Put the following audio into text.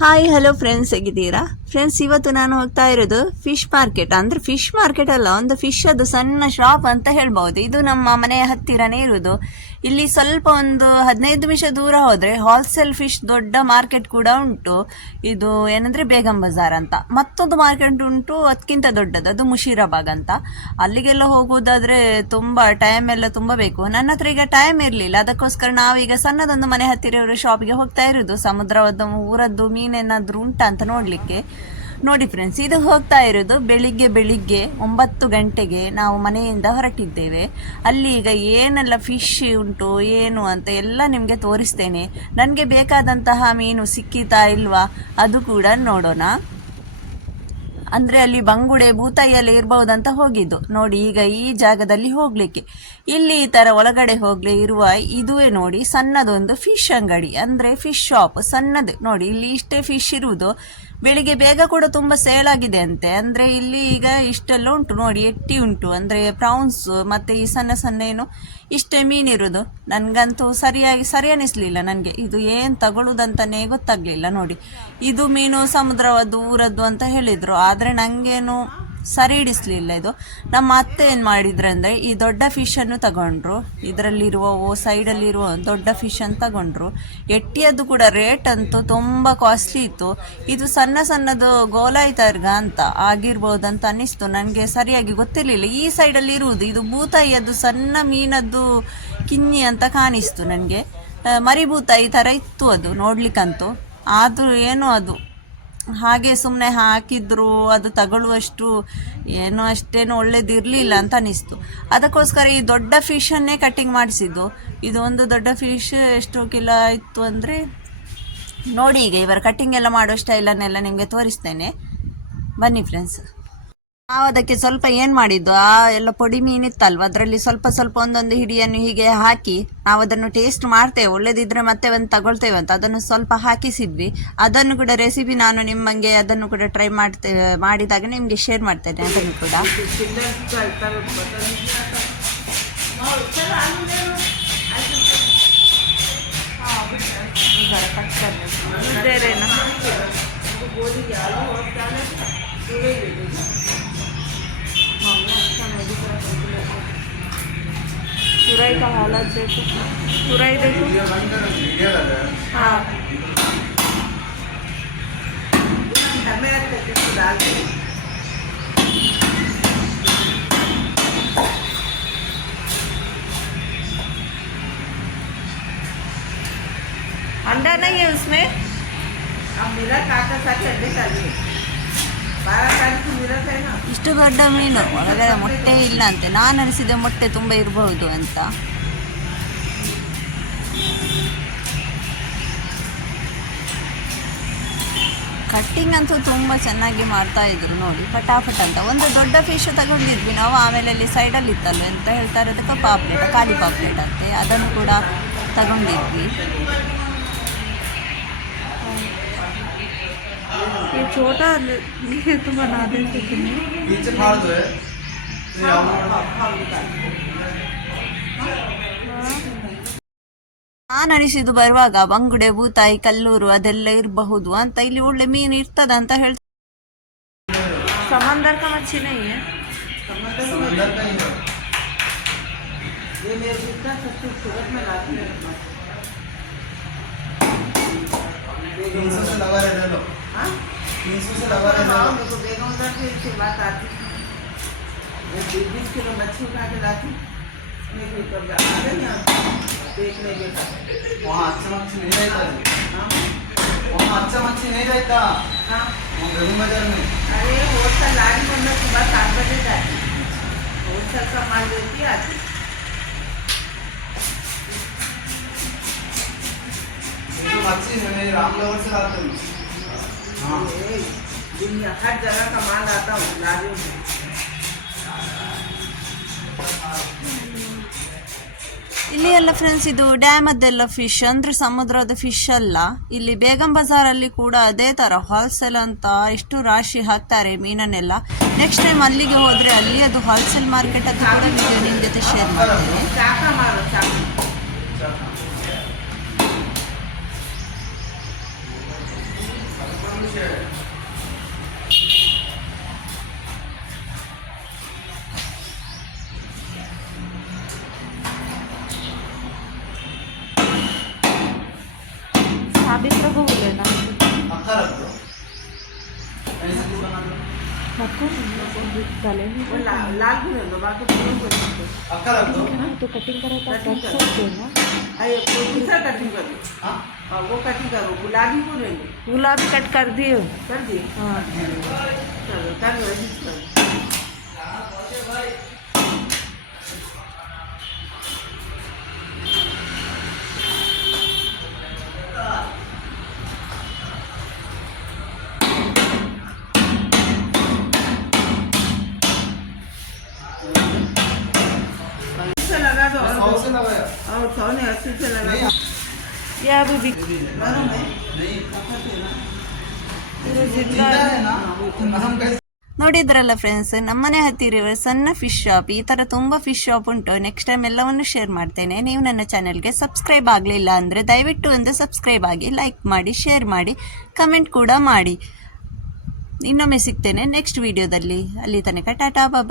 Hi hello friends, ಹೇಗಿದ್ದೀರಾ friends? ಇವತ್ತು ನಾನು ಹೋಗ್ತಾ ಇರೋದು ಫಿಶ್ ಮಾರ್ಕೆಟ್. ಅಂದರೆ ಫಿಶ್ ಮಾರ್ಕೆಟ್ ಅಲ್ಲ, ಒಂದು ಫಿಶ್ ಅದು ಸಣ್ಣ ಶಾಪ್ ಅಂತ ಹೇಳ್ಬೋದು. ಇದು ನಮ್ಮ ಮನೆಯ ಹತ್ತಿರನೇ ಇರುವುದು. ಇಲ್ಲಿ ಸ್ವಲ್ಪ ಒಂದು 15 ನಿಮಿಷ ದೂರ ಹೋದರೆ ಹೋಲ್ಸೇಲ್ ಫಿಶ್ ದೊಡ್ಡ ಮಾರ್ಕೆಟ್ ಕೂಡ ಉಂಟು. ಇದು ಏನಂದರೆ ಬೇಗಂ ಬಜಾರ್ ಅಂತ. ಮತ್ತೊಂದು ಮಾರ್ಕೆಟ್ ಉಂಟು, ಅದಕ್ಕಿಂತ ದೊಡ್ಡದು, ಅದು ಮುಷೀರಾಬಾಗ್ ಅಂತ. ಅಲ್ಲಿಗೆಲ್ಲ ಹೋಗುವುದಾದರೆ ತುಂಬ ಟೈಮ್ ಎಲ್ಲ ತುಂಬ ಬೇಕು. ನನ್ನ ಹತ್ರ ಈಗ ಟೈಮ್ ಇರಲಿಲ್ಲ, ಅದಕ್ಕೋಸ್ಕರ ನಾವೀಗ ಸಣ್ಣದೊಂದು ಮನೆ ಹತ್ತಿರ ಇರೋ ಶಾಪಿಗೆ ಹೋಗ್ತಾ ಇರೋದು. ಸಮುದ್ರದ ಊರದ್ದು ಮೀನೇನಾದರೂ ಉಂಟಾ ಅಂತ ನೋಡಲಿಕ್ಕೆ. ನೋಡಿ ಫ್ರೆಂಡ್ಸ್, ಇದು ಹೋಗ್ತಾ ಇರೋದು ಬೆಳಿಗ್ಗೆ 9 ಗಂಟೆಗೆ ನಾವು ಮನೆಯಿಂದ ಹೊರಟಿದ್ದೇವೆ. ಅಲ್ಲಿ ಈಗ ಏನೆಲ್ಲ ಫಿಶ್ ಉಂಟು ಏನು ಅಂತ ಎಲ್ಲ ನಿಮಗೆ ತೋರಿಸ್ತೇನೆ. ನನಗೆ ಬೇಕಾದಂತಹ ಮೀನು ಸಿಕ್ಕಿತಾ ಇಲ್ವಾ ಅದು ಕೂಡ ನೋಡೋಣ. ಅಂದರೆ ಅಲ್ಲಿ ಬಂಗುಡೆ ಬೂತಾಯಿ ಎಲ್ಲ ಇರ್ಬಹುದಂತ ಹೋಗಿದ್ದು. ನೋಡಿ, ಈಗ ಈ ಜಾಗದಲ್ಲಿ ಹೋಗಲಿಕ್ಕೆ ಇಲ್ಲಿ ಈ ಥರ ಒಳಗಡೆ ಹೋಗಲಿ ಇರುವ ಇದುವೇ ನೋಡಿ ಸಣ್ಣದೊಂದು ಫಿಶ್ ಅಂಗಡಿ, ಅಂದರೆ ಫಿಶ್ ಶಾಪ್ ಸಣ್ಣದು. ನೋಡಿ, ಇಲ್ಲಿ ಇಷ್ಟೇ ಫಿಶ್ ಇರುವುದು. ಬೆಳಿಗ್ಗೆ ಬೇಗ ಕೂಡ ತುಂಬ ಸೇಲ್ ಆಗಿದೆ ಅಂತೆ. ಅಂದರೆ ಇಲ್ಲಿ ಈಗ ಇಷ್ಟೆಲ್ಲ ಉಂಟು ನೋಡಿ, ಎಟ್ಟಿ ಉಂಟು, ಅಂದರೆ ಪ್ರೌನ್ಸ್ ಮತ್ತು ಈ ಸಣ್ಣ ಸಣ್ಣ ಏನು ಇಷ್ಟೇ ಮೀನಿರೋದು. ನನಗಂತೂ ಸರಿ ಅನ್ನಿಸ್ಲಿಲ್ಲ. ನನಗೆ ಇದು ಏನು ತಗೊಳ್ಳೋದಂತಲೇ ಗೊತ್ತಾಗಲಿಲ್ಲ. ನೋಡಿ, ಇದು ಮೀನು ಸಮುದ್ರವದ್ದು ಊರದ್ದು ಅಂತ ಹೇಳಿದರು, ಆದರೆ ನನಗೇನು ಸರಿ ಹಿಡಿಸ್ಲಿಲ್ಲ ಇದು. ನಮ್ಮ ಅತ್ತೆ ಏನು ಮಾಡಿದ್ರು ಅಂದರೆ ಈ ದೊಡ್ಡ ಫಿಶನ್ನು ತಗೊಂಡ್ರು. ಇದರಲ್ಲಿರುವ ಸೈಡಲ್ಲಿರುವ ದೊಡ್ಡ ಫಿಶ್ ಅಂತ ತಗೊಂಡ್ರು. ಎಟ್ಟಿಯದ್ದು ಕೂಡ ರೇಟ್ ಅಂತೂ ತುಂಬ ಕಾಸ್ಟ್ಲಿ ಇತ್ತು. ಇದು ಸಣ್ಣದು ಗೋಲಾಯ್ತರ್ಗ ಅಂತ ಆಗಿರ್ಬೋದಂತ ಅನ್ನಿಸ್ತು. ನನಗೆ ಸರಿಯಾಗಿ ಗೊತ್ತಿರಲಿಲ್ಲ. ಈ ಸೈಡಲ್ಲಿ ಇರುವುದು ಇದು ಬೂತಾಯಿಯದ್ದು ಸಣ್ಣ ಮೀನದ್ದು ಕಿನ್ನಿ ಅಂತ ಕಾಣಿಸ್ತು ನನಗೆ. ಮರಿಬೂತಾಯಿ ಥರ ಇತ್ತು ಅದು ನೋಡ್ಲಿಕ್ಕಂತೂ. ಆದರೂ ಏನೋ ಅದು ಹಾಗೆ ಸುಮ್ಮನೆ ಹಾಕಿದ್ರು, ಅದು ತಗೊಳ್ಳುವಷ್ಟು ಏನೋ ಅಷ್ಟೇನು ಒಳ್ಳೇದಿರಲಿಲ್ಲ ಅಂತ ಅನಿಸ್ತು. ಅದಕ್ಕೋಸ್ಕರ ಈ ದೊಡ್ಡ ಫಿಶನ್ನೇ ಕಟ್ಟಿಂಗ್ ಮಾಡಿಸಿದ್ದು. ಇದು ಒಂದು ದೊಡ್ಡ ಫಿಶ್ ಎಷ್ಟು ಕಿಲೋ ಇತ್ತು ಅಂದರೆ ನೋಡಿ, ಈಗ ಇವರ ಕಟ್ಟಿಂಗ್ ಎಲ್ಲ ಮಾಡೋ ಸ್ಟೈಲನ್ನೆಲ್ಲ ನಿಮಗೆ ತೋರಿಸ್ತೇನೆ, ಬನ್ನಿ ಫ್ರೆಂಡ್ಸ್. ನಾವು ಅದಕ್ಕೆ ಸ್ವಲ್ಪ ಏನು ಮಾಡಿದ್ದು, ಆ ಎಲ್ಲ ಪೊಡಿ ಮೀನಿತ್ತಲ್ವ, ಅದರಲ್ಲಿ ಸ್ವಲ್ಪ ಒಂದೊಂದು ಹಿಡಿಯನ್ನು ಹೀಗೆ ಹಾಕಿ ನಾವು ಅದನ್ನು ಟೇಸ್ಟ್ ಮಾಡ್ತೇವೆ, ಒಳ್ಳೇದಿದ್ರೆ ಮತ್ತೆ ಒಂದು ತಗೊಳ್ತೇವೆ ಅಂತ ಅದನ್ನು ಸ್ವಲ್ಪ ಹಾಕಿಸಿದ್ವಿ. ಅದನ್ನು ಕೂಡ ರೆಸಿಪಿ ನಾನು ನಿಮಗೆ ಅದನ್ನು ಕೂಡ ಟ್ರೈ ಮಾಡಿದಾಗ ನಿಮಗೆ ಶೇರ್ ಮಾಡ್ತೇನೆ. ಅದನ್ನು ಕೂಡ तुरई का हालत देखो, तुरई देखो। हाँ, अंडा नहीं है उसमें। अब मेरा काका साथ अंडे डालिए। ಇಷ್ಟು ದೊಡ್ಡ ಮೀನು ಒಳಗಡೆ ಮೊಟ್ಟೆ ಇಲ್ಲ ಅಂತೆ. ನಾನು ಅನಿಸಿದೆ ಮೊಟ್ಟೆ ತುಂಬ ಇರಬಹುದು ಅಂತ. ಕಟ್ಟಿಂಗ್ ಅಂತೂ ತುಂಬ ಚೆನ್ನಾಗಿ ಮಾಡ್ತಾ ಇದ್ರು ನೋಡಿ, ಫಟಾಫಟ್ ಅಂತ. ಒಂದು ದೊಡ್ಡ ಫಿಶ್ ತಗೊಂಡಿದ್ವಿ ನಾವು. ಆಮೇಲೆ ಅಲ್ಲಿ ಸೈಡಲ್ಲಿ ಇತ್ತಲ್ವ ಎಂತ ಹೇಳ್ತಾರೆ ಅದಕ್ಕೆ, ಪಾಪ್ಲೇಟ್, ಖಾಲಿ ಪಾಪ್ಲೇಟ್ ಅಂತೆ, ಅದನ್ನು ಕೂಡ ತಗೊಂಡಿದ್ವಿ. ये छोटा ये तो बना देते तुम्हें नीचे फाड़ दो है। ನಾನು ಅನಿಸಿದ್ದು ಬರುವಾಗ ಬಂಗುಡೆ ಬೂತಾಯಿ ಕಲ್ಲೂರು ಅದೆಲ್ಲ ಇರಬಹುದು ಅಂತ. ಇಲ್ಲಿ ಒಳ್ಳೆ ಮೀನು ಇರ್ತದ ಅಂತ ಹೇಳ್ತಾರೆ. ಸಮಂದರ್ ಕಾ ಮಚ್ಚಿ ನಹೀ ಹೈ, ಸಮಂದರ್ ಕಾ ಹಿ ಹೈ. ये मेरे जितना सस्ती सूरत में लाती है 300 से लगा रहे लो। हाँ, 300 से लगा रहे लो। मेरे को बेगम बाजार से बात आती, मैं 20 किलो मच्छी उठा के लाती। मैं कोई कब आ गए ना देखने के, वहाँ अच्छा मच्छी नहीं रहता। हाँ, वहाँ अच्छा मच्छी नहीं रहता। हाँ, बेगम बाजार में। अरे होलसेल लारी बंदा सुबह 7 बजे जाती, होलसेल का माल लेती आती। मच्छी मैंने रामनगर से लाता हूँ। हाँ, दुनिया हर जगह का माल आता हूँ लारियों में। ಇಲ್ಲಿ ಎಲ್ಲ ಫ್ರೆಂಡ್ಸ್, ಇದು ಡ್ಯಾಮದ್ದೆಲ್ಲ ಫಿಶ್, ಅಂದರೆ ಸಮುದ್ರದ ಫಿಶ್ ಅಲ್ಲ. ಇಲ್ಲಿ ಬೇಗಂ ಬಜಾರಲ್ಲಿ ಕೂಡ ಅದೇ ಥರ ಹೋಲ್ಸೇಲ್ ಅಂತ ಎಷ್ಟು ರಾಶಿ ಹಾಕ್ತಾರೆ ಮೀನನ್ನೆಲ್ಲ. ನೆಕ್ಸ್ಟ್ ಟೈಮ್ ಅಲ್ಲಿಗೆ ಹೋದರೆ ಅಲ್ಲಿ ಅದು ಹೋಲ್ಸೇಲ್ ಮಾರ್ಕೆಟ್ ಅದು ಕೂಡ ವಿಡಿಯೋ ನಿಮ್ಮ ಜೊತೆ ಶೇರ್ ಮಾಡ್ತೇನೆ. साबित्र को बोले ना अक्का रख दो ऐसे भी बना दो लाल भी रख दो बाकी पूरी कर दो अक्का रख दो तो कटिंग कराता कटिंग कर कर सकते ना अरे कोई दूसरा कटिंग कर दो हाँ हाँ वो कटिंग करो गुलाबी को ले लो गुलाबी कट कर दिए कर दिए हाँ चलो कर लो ऐसे करो से लगा दो सौ से लगाया और 100 ने 80 से लगा दो ये अभी भी मालूम है नहीं पूरा जिंदा है ना हम कैसे ನೋಡಿದ್ರಲ್ಲ ಫ್ರೆಂಡ್ಸ್, ನಮ್ಮನೆ ಹತ್ತಿರ ಇರುವ ಸಣ್ಣ ಫಿಶ್ ಶಾಪ್, ಈ ಥರ ತುಂಬ ಫಿಶ್ ಶಾಪ್ ಉಂಟು. ನೆಕ್ಸ್ಟ್ ಟೈಮ್ ಎಲ್ಲವನ್ನು ಶೇರ್ ಮಾಡ್ತೇನೆ. ನೀವು ನನ್ನ ಚಾನಲ್ಗೆ ಸಬ್ಸ್ಕ್ರೈಬ್ ಆಗಲಿಲ್ಲ ಅಂದರೆ ದಯವಿಟ್ಟು ಒಂದು ಸಬ್ಸ್ಕ್ರೈಬ್ ಆಗಿ, ಲೈಕ್ ಮಾಡಿ, ಶೇರ್ ಮಾಡಿ, ಕಮೆಂಟ್ ಕೂಡ ಮಾಡಿ. ಇನ್ನೊಮ್ಮೆ ಸಿಗ್ತೇನೆ ನೆಕ್ಸ್ಟ್ ವಿಡಿಯೋದಲ್ಲಿ. ಅಲ್ಲಿ ತನಕ ಟಾಟಾ ಬಾಯ್.